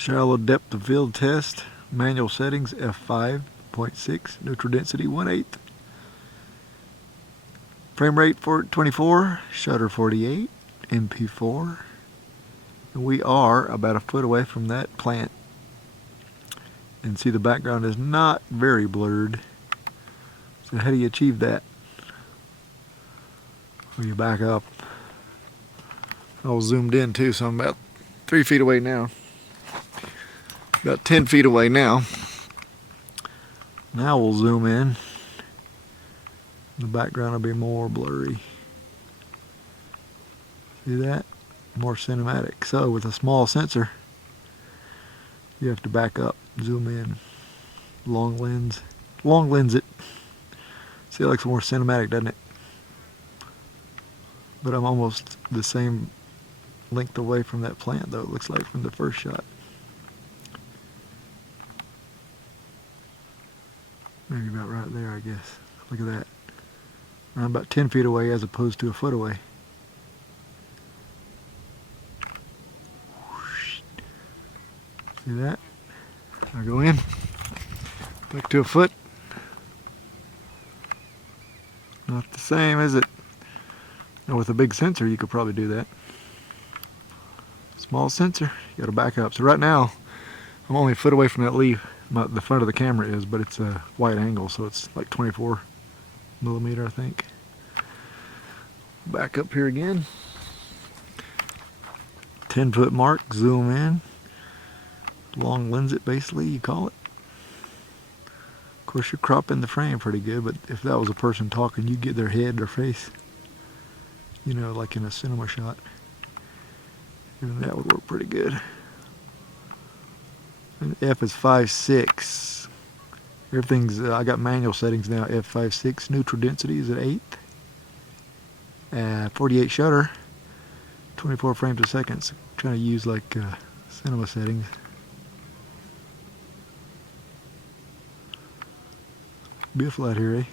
Shallow depth of field test. Manual settings f5.6. Neutral density 1/8. Frame rate 24. Shutter 48. MP4. And we are about a foot away from that plant. And see, the background is not very blurred. So how do you achieve that? Well, you back up. I was zoomed in too, so I'm about 3 feet away now. About 10 feet away now. Now we'll zoom in. The background will be more blurry. See that? More cinematic. So with a small sensor, you have to back up, zoom in, long lens it. See, it looks more cinematic, doesn't it? But I'm almost the same length away from that plant, though, it looks like, from the first shot. Maybe about right there, I guess. Look at that. I'm about 10 feet away as opposed to a foot away. See that? I go in, back to a foot. Not the same, is it? Now with a big sensor, you could probably do that. Small sensor, you gotta back up. So right now, I'm only a foot away from that leaf. The front of the camera is, but it's a wide angle, so it's like 24 millimeter, I think. Back up here again. 10-foot mark, zoom in. Long lens it, basically, you call it. Of course, you're cropping the frame pretty good, but if that was a person talking, you'd get their head, their face, you know, like in a cinema shot. And that would work pretty good. And F is 5.6. Everything's, I got manual settings now, F5.6. Neutral density is at 8. 48 shutter, 24 frames a second. So trying to use like cinema settings. Beautiful out here, eh?